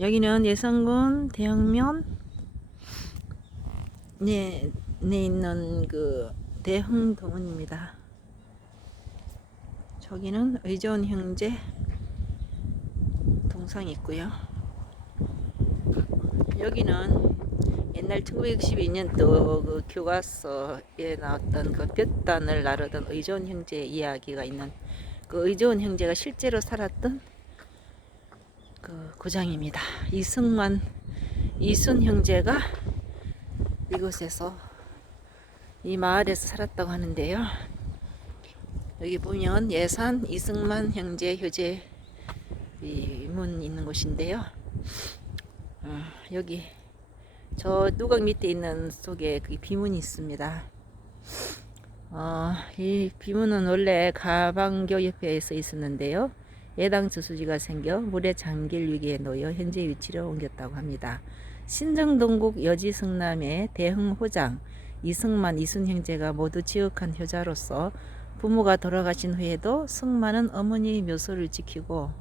여기는 예산군 대흥면 내 있는 그 대흥동원입니다. 저기는 의전 형제 동상이 있고요. 여기는 옛날 1962년도 그 교과서에 나왔던 그 볕단을 나르던 의전 형제 이야기가 있는 그 의전 형제가 실제로 살았던 그 고장입니다. 이순 형제가 이곳에서 이 마을에서 살았다고 하는데요. 여기 보면 예산 이승만 형제 효제 문 있는 곳인데요. 여기 저 누각 밑에 있는 속에 그 비문이 있습니다. 이 비문은 원래 가방교 옆에 서 있었는데요. 예당 저수지가 생겨 물에 잠길 위기에 놓여 현재 위치를 옮겼다고 합니다. 신정동국 여지승남의 대흥호장 이승만 이순 형제가 모두 지역한 효자로서 부모가 돌아가신 후에도 승만은 어머니 묘소를 지키고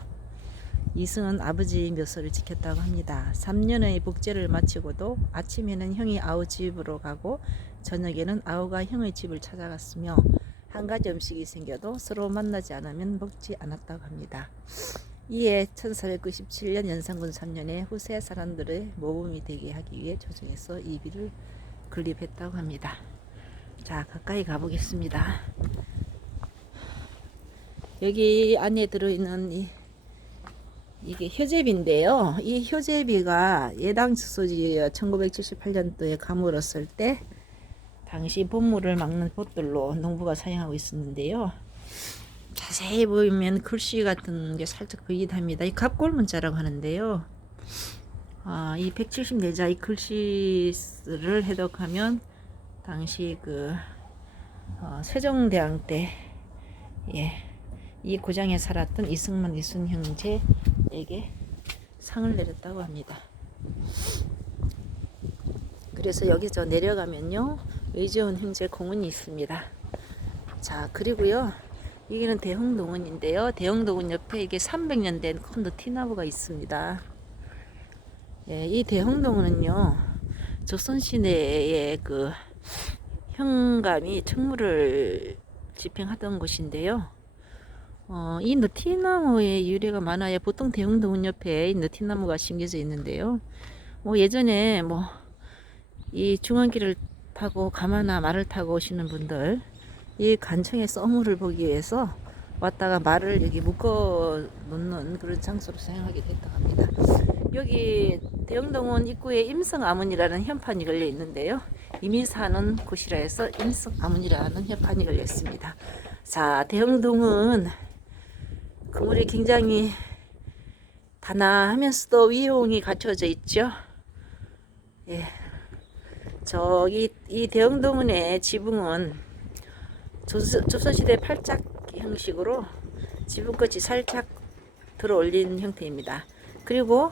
이승은 아버지 묘소를 지켰다고 합니다. 3년의 복제를 마치고도 아침에는 형이 아우 집으로 가고 저녁에는 아우가 형의 집을 찾아갔으며 한 가지 음식이 생겨도 서로 만나지 않으면 먹지 않았다고 합니다. 이에 1497년 연산군 3년에 후세 사람들의 모범이 되게 하기 위해 조정해서 이비를 건립했다고 합니다. 자, 가까이 가보겠습니다. 여기 안에 들어있는 이게 효제비인데요. 이 효제비가 예당 저수지 1978년도에 가물었을 때 당시 봇물을 막는 봇들로 농부가 사용하고 있었는데요. 자세히 보면 글씨 같은 게 살짝 보이긴 합니다. 이 갑골문자라고 하는데요. 이 174자 이 글씨를 해독하면 당시 그 세종대왕 때 이 고장에 살았던 이승만 이순 형제에게 상을 내렸다고 합니다. 그래서 여기서 내려가면요 의지원 형제 공원이 있습니다. 자, 그리고요 여기는 대흥동원인데요. 대흥동원 옆에 이게 300년 된 콘도 티나무가 있습니다. 이 대흥동원은요 조선시대의 그 현감이 청무를 집행하던 곳인데요. 이 느티나무의 유래가 많아요. 보통 대흥동원 옆에 느티나무가 심겨져 있는데요. 예전에 이 중앙길을 타고 가마나 말을 타고 오시는 분들 이 간청의 써물을 보기 위해서 왔다가 말을 여기 묶어 놓는 그런 장소로 사용하게 됐다고 합니다. 여기 대흥동원 입구에 임성아문이라는 현판이 걸려 있는데요. 이미 사는 곳이라 해서 임성아문이라는 현판이 걸려 있습니다. 자, 대흥동은 건물이 굉장히 단아하면서도 위용이 갖춰져 있죠. 저기 이 대흥동원의 지붕은 조선시대 팔짝 형식으로 지붕끝이 살짝 들어 올린 형태입니다. 그리고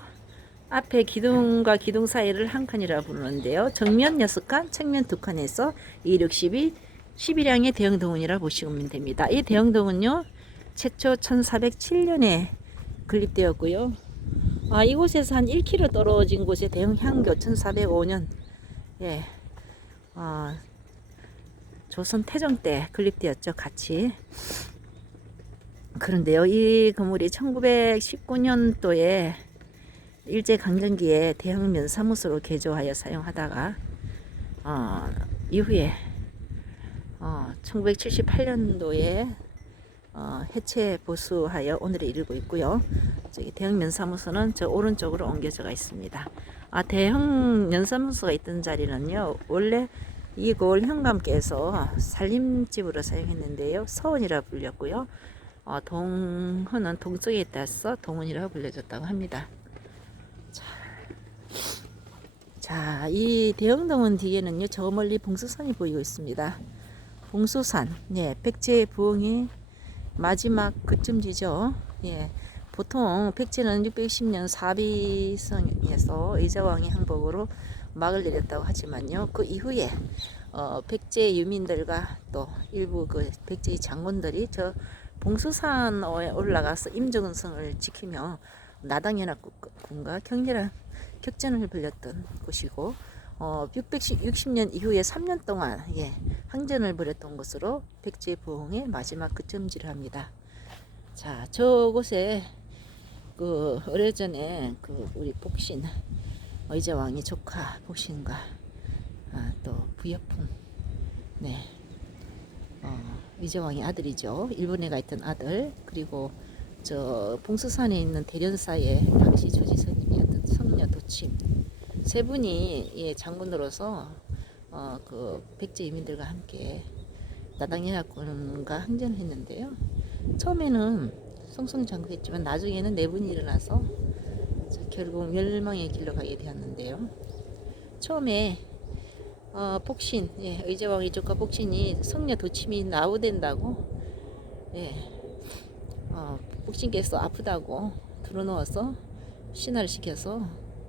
앞에 기둥과 기둥 사이를 한 칸이라 부르는데요. 정면 6칸, 측면 2칸에서 2, 6, 12, 12량의 대흥동원이라 보시면 됩니다. 이 대흥동원요 최초 1407년에 건립되었고요. 이곳에서 한 1km 떨어진 곳에 대흥향교 1405년 조선 태종 때 건립되었죠. 같이. 그런데요, 이 건물이 1919년도에 일제강점기에 대흥면사무소로 개조하여 사용하다가 이후에 1978년도에 해체 보수하여 오늘에 이르고 있고요. 저기 대흥면사무소는 저 오른쪽으로 옮겨져 있습니다. 대흥면사무소가 있던 자리는요, 원래 이골 현감께서 살림집으로 사용했는데요. 서원이라 불렸고요. 동헌은 동쪽에 있다서 동원이라고 불려졌다고 합니다. 자, 이 대흥동원 뒤에는요, 저 멀리 봉수산이 보이고 있습니다. 봉수산, 백제 부흥의 마지막 그쯤지죠. 보통 백제는 610년 사비성에서 의자왕의 항복으로 막을 내렸다고 하지만요. 그 이후에 백제 유민들과 또 일부 그 백제의 장군들이 저 봉수산에 올라가서 임종성을 지키며 나당연합군과 격렬한 격전을 벌였던 곳이고 660년 이후에 3년 동안 항전을 벌였던 것으로 백제부흥의 마지막 끝점지를 합니다. 자, 저곳에 그 오래전에 그 우리 복신 의제왕의 조카 복신과 또 부여풍 의제왕의 아들이죠. 일본에 가 있던 아들, 그리고 저 봉수산에 있는 대련사의 당시 조지선임이었던 성녀 도침, 세 분이 장군으로서 그 백제 이민들과 함께 나당연합군과 항전을 했는데요. 처음에는 성성장구했지만 나중에는 내분이 일어나서 결국 멸망의 길로 가게 되었는데요. 처음에 복신, 의제왕의 조카 복신이 성녀 도침이 나우된다고 복신께서 아프다고 들어놓아서 신화를 시켜서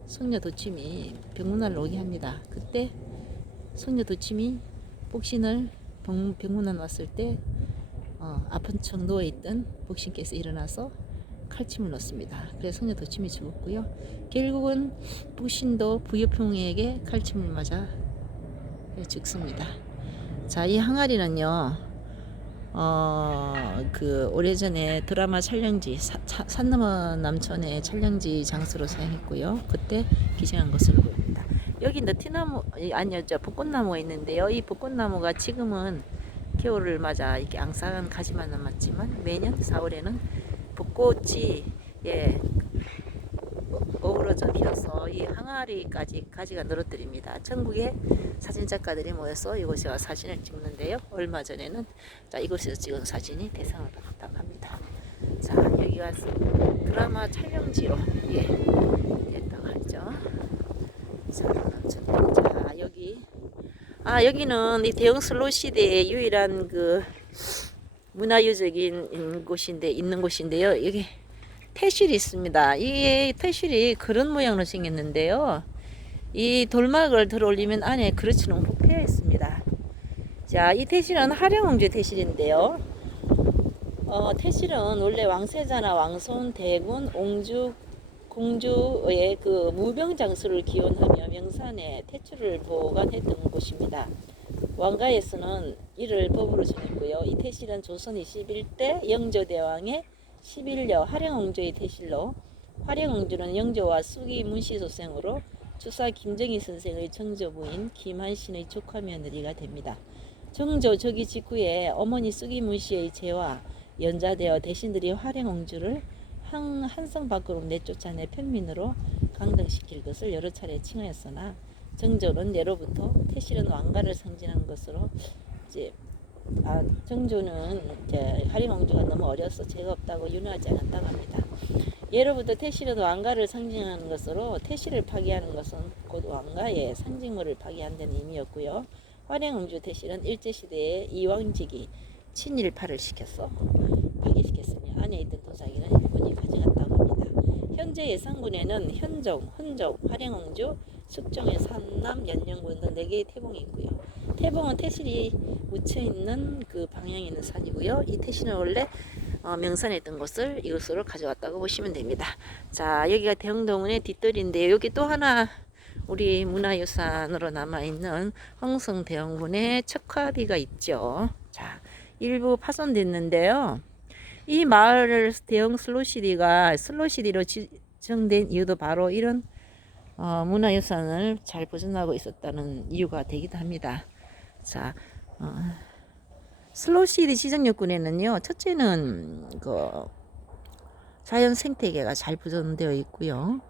성녀 도침이 병문안을 오게 합니다. 그때 성녀 도침이 복신을 병문안 왔을 때 아픈 척 누워있던 복신께서 일어나서 칼침을 넣습니다. 그래서 성녀 도침이 죽었고요. 결국은 복신도 부여풍에게 칼침을 맞아 죽습니다. 자, 이 항아리는요, 그 오래전에 드라마 촬영지 산 넘어 남촌의 촬영지 장소로 사용했고요. 그때 기증한 것으로 보입니다. 여기 느티나무, 아니요, 벚꽃나무가 있는데요. 이 벚꽃나무가 지금은 겨울을 맞아 이렇게 앙상한 가지만 남았지만 매년 4월에는 벚꽃이 어우러져 피어서 이 항아리까지 가지가 늘어뜨립니다. 전국의 사진작가들이 모여서 이곳에 와 사진을 찍는데요. 얼마 전에는 이곳에서 찍은 사진이 대상을 받았다고 합니다. 자, 여기가 드라마 촬영지로 됐다고 하죠. 자, 여기는 이 대영 슬로 시대의 유일한 그 문화유적인 곳인데 있는 곳인데요. 여기 태실이 있습니다. 이 태실이 그런 모양으로 생겼는데요. 이 돌막을 들어 올리면 안에 그릇처럼 부패해 있습니다. 자, 이 태실은 하령옹주 태실인데요. 태실은 원래 왕세자나 왕손, 대군, 옹주, 공주의 그 무병장수를 기원하며 명산에 태출을 보관했던 곳입니다. 왕가에서는 이를 법으로 정했고요. 이 태실은 조선 21대 영조대왕의 11녀 화령옹주의 태실로, 화령옹주는 영조와 쑥이 문씨소생으로 주사 김정희 선생의 정조부인 김한신의 조카 며느리가 됩니다. 정조 즉위 직후에 어머니 쑥이 문씨의 제와 연좌되어 대신들이 화령옹주를 한성 밖으로 내쫓아내 편민으로 강등시킬 것을 여러 차례 칭하였으나 정조는 예로부터 태실은 왕가를 상징하는 것으로 정조는 하림옹주가 너무 어려서 죄가 없다고 윤호하지 않았다고 합니다. 예로부터 태실은 왕가를 상징하는 것으로 태실을 파괴하는 것은 곧 왕가의 상징물을 파괴한다는 의미였고요. 화령옹주 태실은 일제시대에 이왕직이 친일파를 시켜서 파괴시켰으며 안에 있던 도자기는 일본이 가져갔다고 합니다. 현재 예산군에는 현종, 훈종, 화령옹주, 숙종의 산남, 연영군 등 4개의 태봉이 있고요. 태봉은 태실이 묻혀있는 그 방향에 있는 산이고요. 이 태실은 원래 명산에 있던 것을 이것으로 가져왔다고 보시면 됩니다. 자, 여기가 대흥동원의 뒷뜰인데요. 여기 또 하나 우리 문화유산으로 남아있는 흥성대흥군의 척화비가 있죠. 자, 일부 파손됐는데요. 이 마을 대형 슬로시디가 슬로시디로 지정된 이유도 바로 이런 문화유산을 잘 보존하고 있었다는 이유가 되기도 합니다. 자, 슬로시디 지정역군에는요, 첫째는 그 자연 생태계가 잘 보존되어 있고요.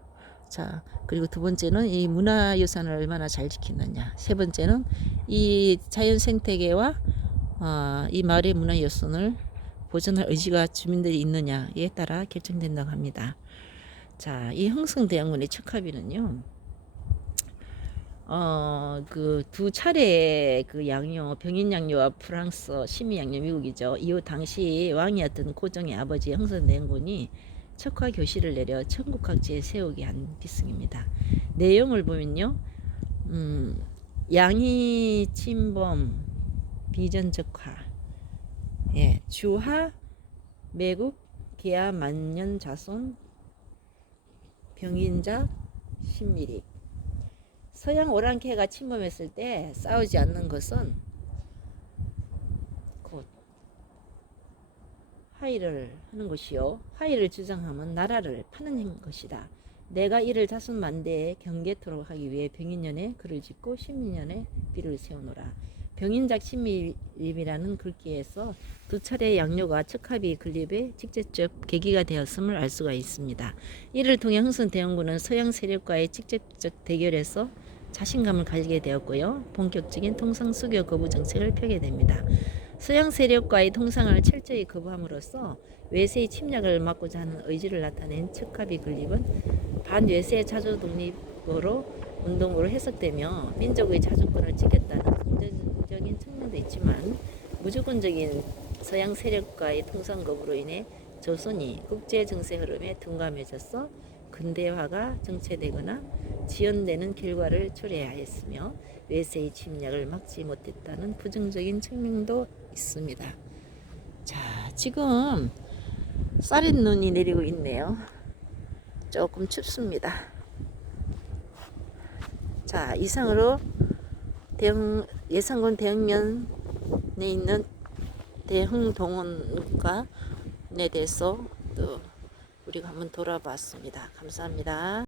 자, 그리고 두 번째는 이 문화유산을 얼마나 잘 지키느냐. 세 번째는 이 자연 생태계와 이 마을의 문화유산을 보존할 의지가 주민들이 있느냐에 따라 결정된다고 합니다. 자, 이 흥성대왕군의 척화비는요, 그 두 차례 그 양요, 병인 양요와 프랑스 시미 양요, 미국이죠. 이후 당시 왕이었던 고종의 아버지 흥성대왕군이 척화 교시를 내려 전국 각지에 세우게 한 기승입니다. 내용을 보면요, 양이 침범 비전적화, 주하 매국 계하 만년 자손 병인작 신미립. 서양 오랑캐가 침범했을 때 싸우지 않는 것은 곧 화의를 하는 것이요, 화의를 주장하면 나라를 파는 것이다. 내가 이를 자손만대에 경계토록 하기 위해 병인년에 글을 짓고 신민년에 비를 세우노라. 병인작 신미립이라는 글귀에서 두 차례의 양료가 척합이 건립에 직접적 계기가 되었음을 알 수가 있습니다. 이를 통해 흥선대원군은 서양 세력과의 직접적 대결에서 자신감을 가지게 되었고요, 본격적인 통상 수교 거부 정책을 펴게 됩니다. 서양 세력과의 통상을 철저히 거부함으로써 외세의 침략을 막고자 하는 의지를 나타낸 척합이 건립은 반외세 자주 독립으로 운동으로 해석되며 민족의 자주권을 지켰다는 긍정적인 측면도 있지만, 무조건적인 서양 세력과의 통상 거부로 인해 조선이 국제 정세 흐름에 둔감해져서 근대화가 정체되거나 지연되는 결과를 초래하였으며 외세의 침략을 막지 못했다는 부정적인 측면도 있습니다. 자, 지금 쌀인 눈이 내리고 있네요. 조금 춥습니다. 자, 이상으로 예산군 대흥면에 있는 대흥동원관에 대해서 또 우리가 한번 돌아봤습니다. 감사합니다.